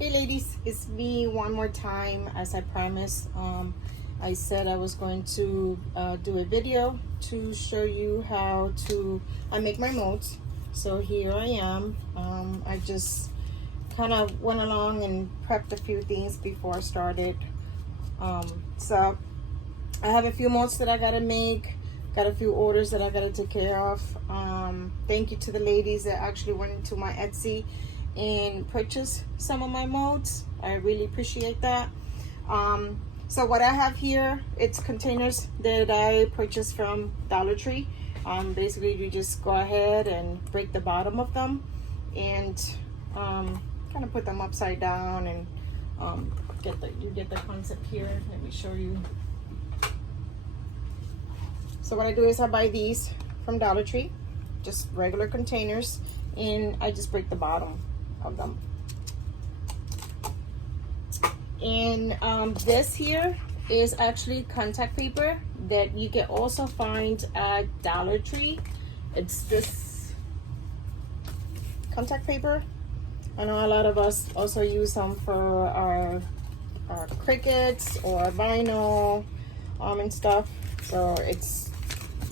Hey ladies, it's me one more time. As I promised, I said I was going to do a video to show you how I make my molds. So here I am. I just kind of went along and prepped a few things before I started. So I have a few molds that I gotta make, got a few orders that I gotta take care of. Thank you to the ladies that actually went into my Etsy and purchased some of my molds. I really appreciate that. So what I have here, it's containers that I purchased from Dollar Tree. Basically you just go ahead and break the bottom of them and kind of put them upside down and you get the concept here. Let me show you. So what I do is I buy these from Dollar Tree, just regular containers, and I just break the bottom of them. And this here is actually contact paper that you can also find at Dollar Tree. It's this contact paper. I know a lot of us also use them for our crickets or vinyl and stuff. So it's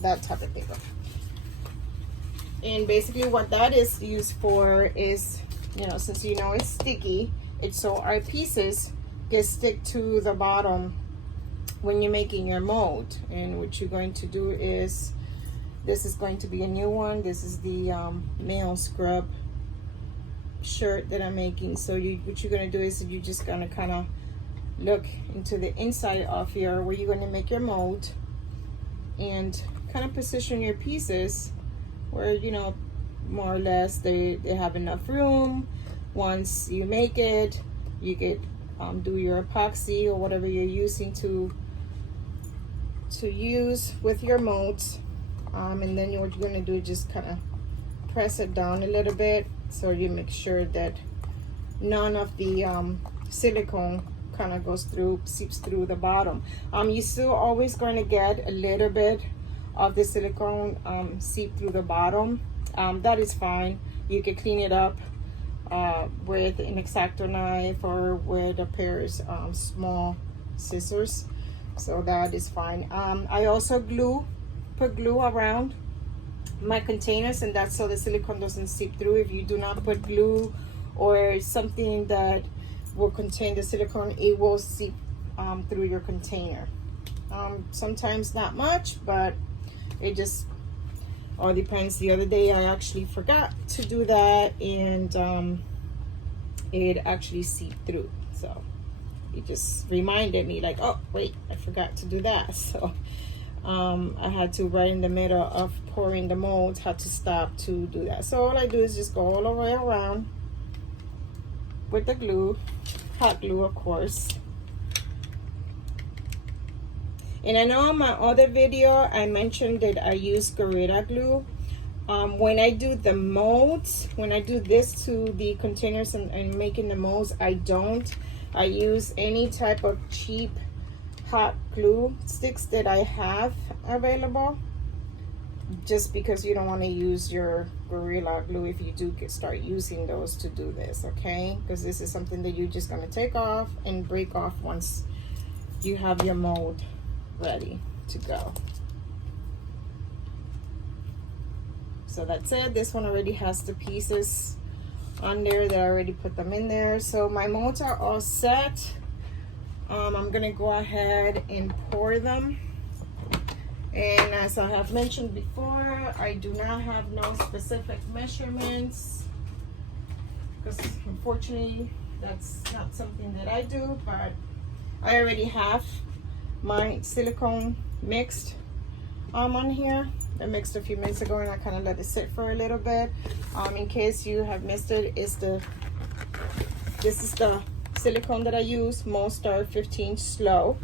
that type of paper. And basically what that is used for is, you know, since you know it's sticky, it's so our pieces get stick to the bottom when you're making your mold. And what you're going to do is, this is going to be a new one. This is the male scrub shirt that I'm making. So what you're going to do is you're just going to kind of look into the inside of where you're going to make your mold and kind of position your pieces where, you know, more or less they have enough room. Once you make it, you get do your epoxy or whatever you're using to use with your molds, and then what you're going to do is just kind of press it down a little bit so you make sure that none of the silicone kind of goes through, seeps through the bottom. You're still always going to get a little bit of the silicone seep through the bottom. That is fine. You can clean it up with an X-Acto knife or with a pair of small scissors. So that is fine. I also put glue around my containers, and that's so the silicone doesn't seep through. If you do not put glue or something that will contain the silicone, it will seep through your container. Sometimes not much, but it just all depends. The other day I actually forgot to do that, and it actually seeped through. So it just reminded me, like, oh wait, I forgot to do that. So I had to, right in the middle of pouring the molds, had to stop to do that. So all I do is just go all the way around with the glue, hot glue of course. And I know in my other video I mentioned that I use Gorilla Glue. When I do the molds, when I do this to the containers and making the molds, I use any type of cheap hot glue sticks that I have available, just because you don't want to use your Gorilla Glue if you do start using those to do this, okay? Because this is something that you're just going to take off and break off once you have your mold ready to go. So that's it. This one already has the pieces on there that I already put them in there. So my molds are all set. I'm gonna go ahead and pour them. And as I have mentioned before, I do not have no specific measurements because unfortunately that's not something that I do, but I already have my silicone mixed on here. I mixed a few minutes ago and I kind of let it sit for a little bit. In case you have missed it, this is the silicone that I use, Star 15 Slow.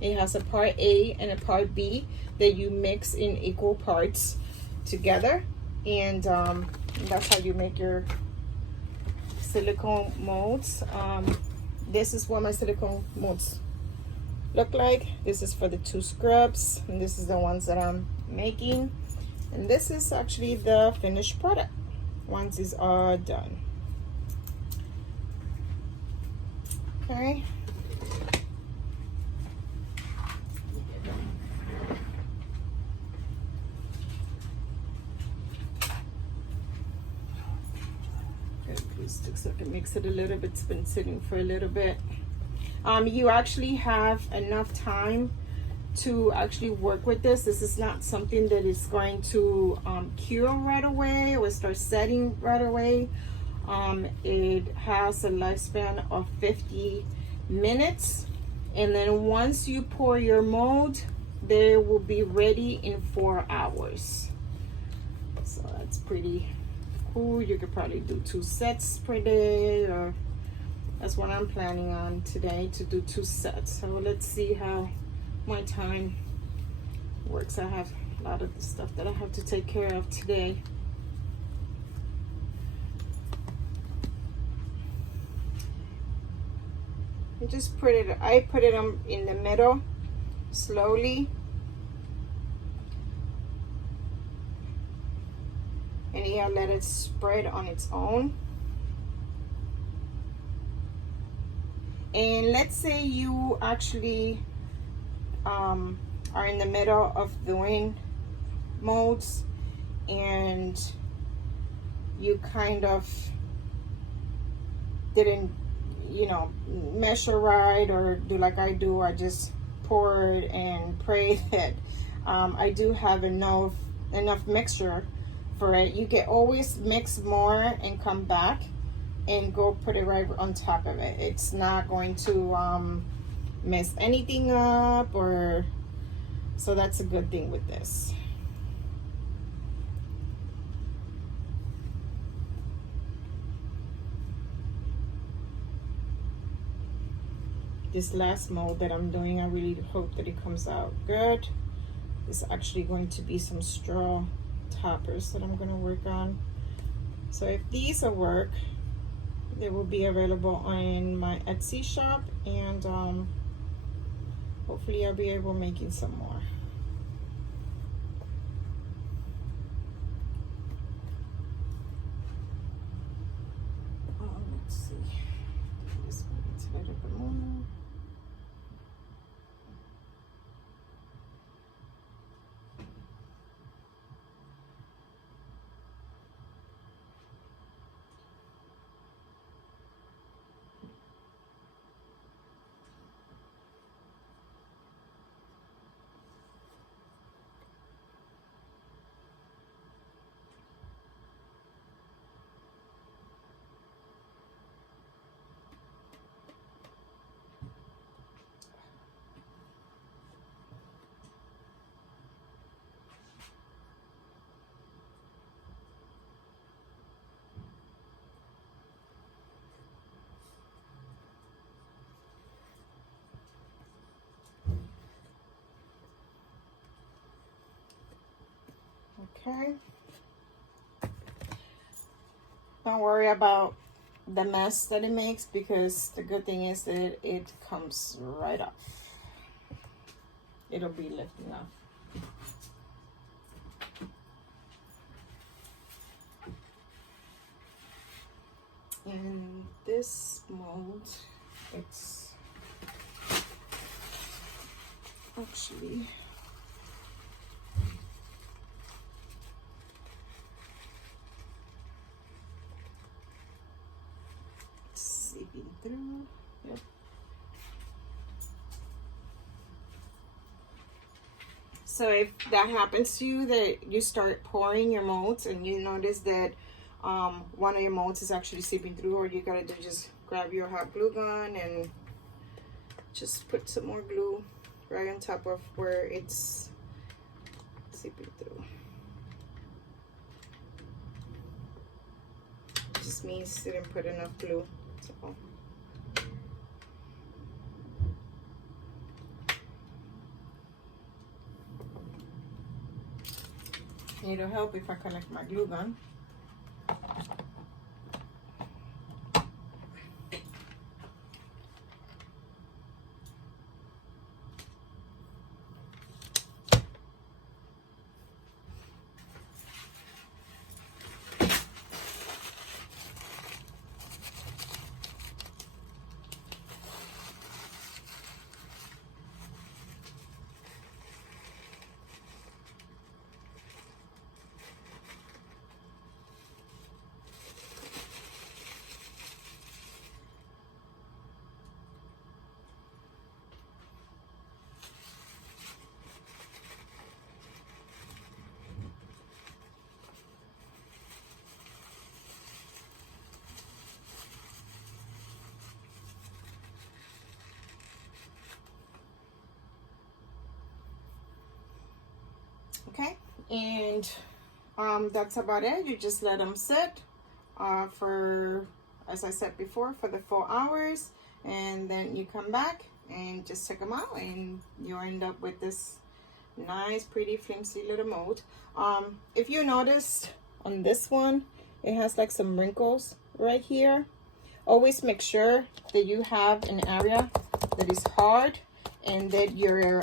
It has a part A and a part B that you mix in equal parts together, and that's how you make your silicone molds. This is what my silicone molds look like. This is for the 2 scrubs, and this is the ones that I'm making, and this is actually the finished product once it's all done. Okay. Please take so I can mix it a little bit. It's been sitting for a little bit. You actually have enough time to actually work with this. This is not something that is going to cure right away or start setting right away. It has a lifespan of 50 minutes, and then once you pour your mold, they will be ready in 4 hours. So that's pretty cool. You could probably do 2 sets per day, or that's what I'm planning on today, to do 2 sets. So let's see how my time works. I have a lot of the stuff that I have to take care of today. I just put it, I put it in the middle slowly. And here, let it spread on its own. And let's say you actually are in the middle of doing molds and you kind of didn't, you know, measure right, or do like I do. I just pour it and pray that I do have enough mixture for it. You can always mix more and come back and go put it right on top of it. It's not going to mess anything up, or so that's a good thing with this. This last mold that I'm doing, I really hope that it comes out good. It's actually going to be some straw toppers that I'm going to work on. So if these will work, they will be available on my Etsy shop, and hopefully I'll be able to making some more. Let's see. This one needs a little bit more. Okay. Don't worry about the mess that it makes, because the good thing is that it comes right off. It'll be lifting off. And this mold, it's actually seeping through. Yep. So if that happens to you, that you start pouring your molds and you notice that one of your molds is actually seeping through, or you gotta do, just grab your hot glue gun and just put some more glue right on top of where it's seeping through. Just means you didn't put enough glue. So. It'll help if I connect my glue gun. Okay, and that's about it. You just let them sit for, as I said before, for the 4 hours, and then you come back and just take them out, and you end up with this nice, pretty, flimsy little mold. If you noticed on this one, it has like some wrinkles right here. Always make sure that you have an area that is hard and that your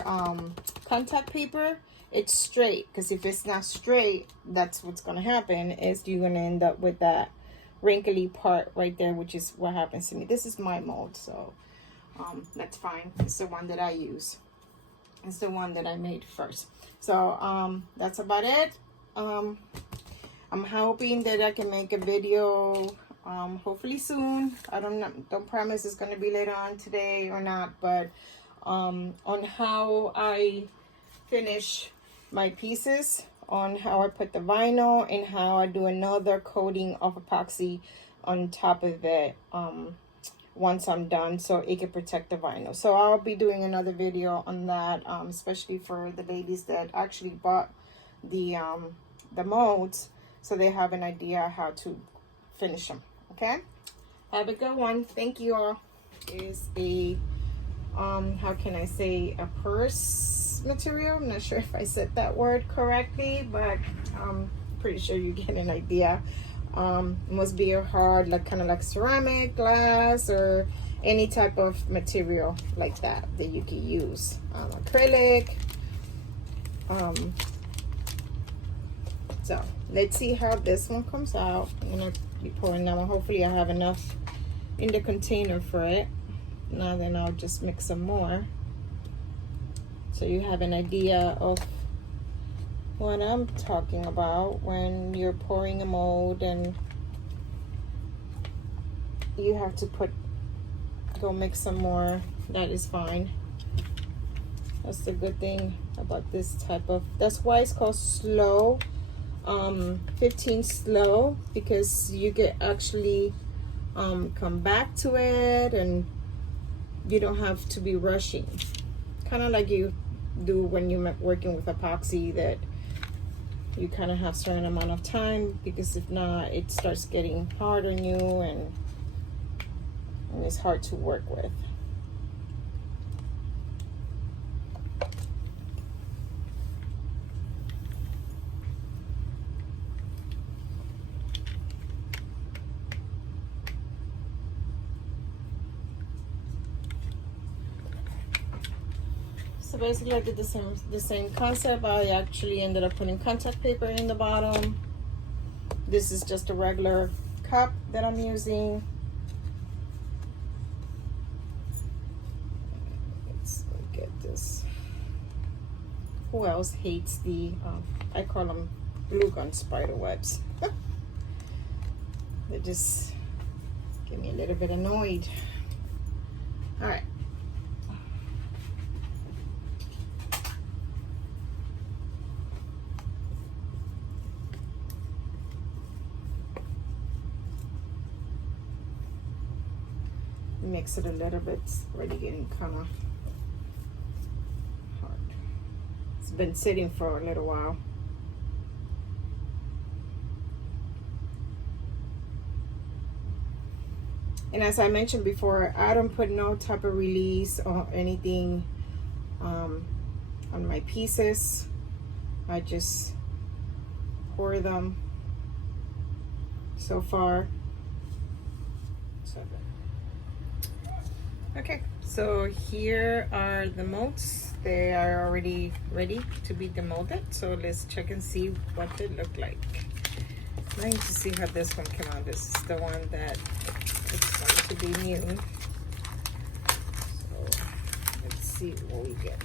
contact paper, it's straight, because if it's not straight, that's what's going to happen, is you're going to end up with that wrinkly part right there, which is what happens to me. This is my mold, so that's fine. It's the one that I use. It's the one that I made first. So that's about it. I'm hoping that I can make a video hopefully soon. I don't promise it's going to be later on today or not, but on how I finish my pieces, on how I put the vinyl, and how I do another coating of epoxy on top of it once I'm done, so it can protect the vinyl. So I'll be doing another video on that, especially for the ladies that actually bought the molds, so they have an idea how to finish them. Okay, have a good one. Thank you all. Is a how can I say, a purse material. I'm not sure if I said that word correctly, but I'm pretty sure you get an idea. Must be a hard, like kind of like ceramic, glass, or any type of material like that that you can use. Acrylic. So let's see how this one comes out. I'm gonna be pouring that one. Hopefully I have enough in the container for it. Now then I'll just mix some more, so you have an idea of what I'm talking about when you're pouring a mold and you have to go mix some more. That is fine. That's the good thing about this type of, that's why it's called slow, 15 slow, because you get actually come back to it, and you don't have to be rushing, kind of like you do when you're working with epoxy, that you kind of have a certain amount of time, because if not, it starts getting hard on you, and it's hard to work with. So basically I did the same concept. I actually ended up putting contact paper in the bottom. This is just a regular cup that I'm using. Let's get this. Who else hates the, I call them glue gun spider webs. They just get me a little bit annoyed. All right. Mix it a little bit. It's already getting kind of hard. It's been sitting for a little while. And as I mentioned before, I don't put no type of release or anything on my pieces. I just pour them. So far, okay, so here are the molds. They are already ready to be demolded. So let's check and see what they look like. I need to see how this one came out. This is the one that looks like to be new. So let's see what we get.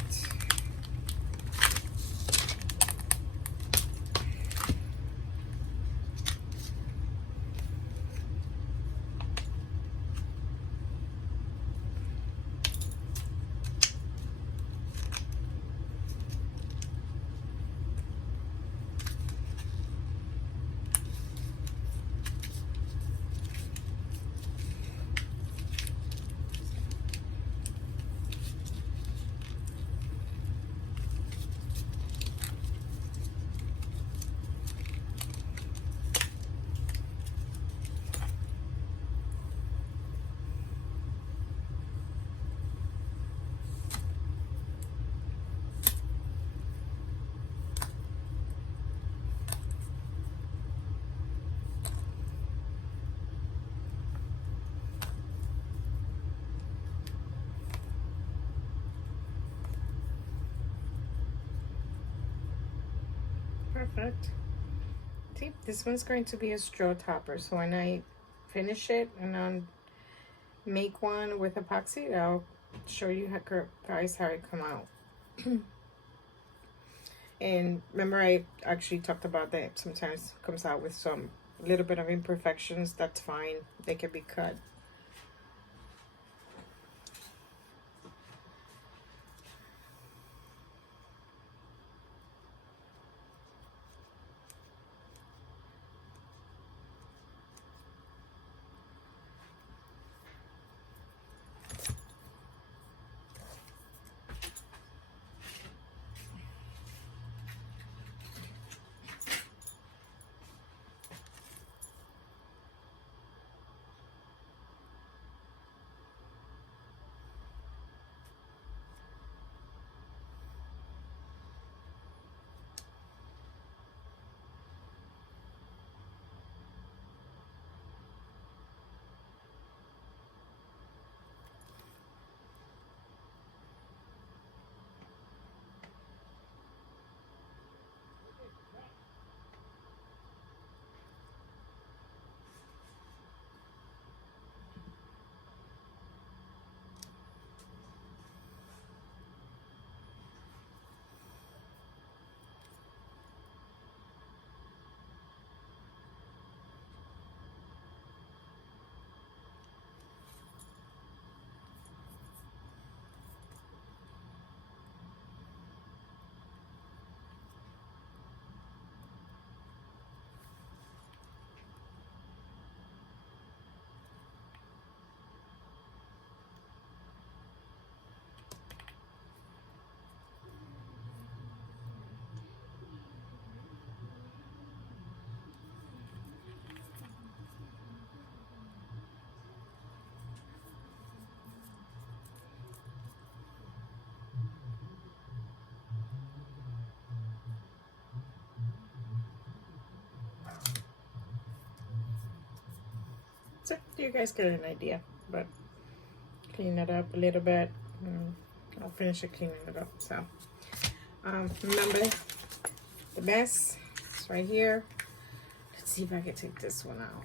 perfect. See, this one's going to be a straw topper. So when I finish it and I'll make one with epoxy, I'll show you guys how it come out. And remember, I actually talked about that sometimes comes out with some little bit of imperfections. That's fine. They can be cut. So you guys get an idea, but clean it up a little bit. I'll finish it cleaning it up. So remember, the best is right here. Let's see if I can take this one out.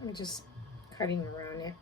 I'm just cutting around it.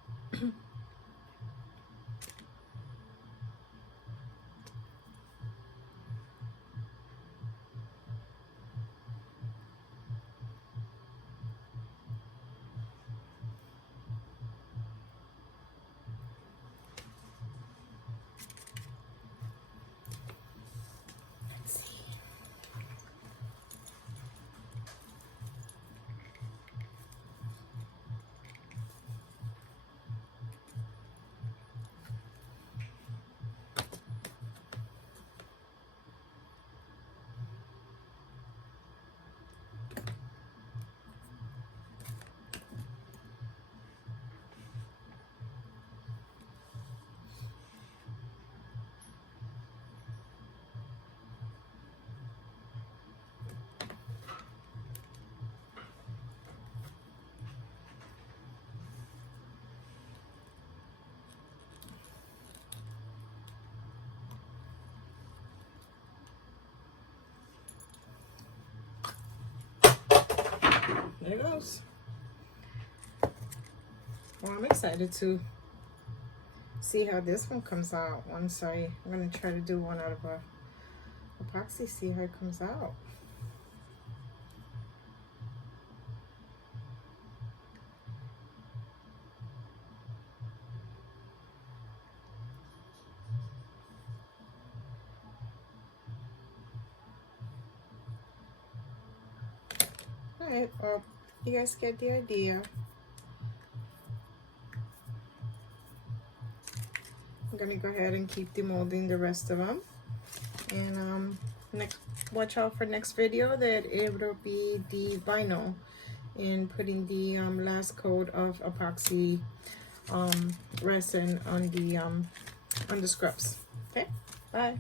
There it goes. Well, I'm excited to see how this one comes out. I'm gonna try to do one out of a epoxy, see how it comes out. Alright, well, you guys get the idea. I'm gonna go ahead and keep demolding the rest of them. And watch out for next video that it will be the vinyl and putting the last coat of epoxy resin on the scrubs. Okay, bye.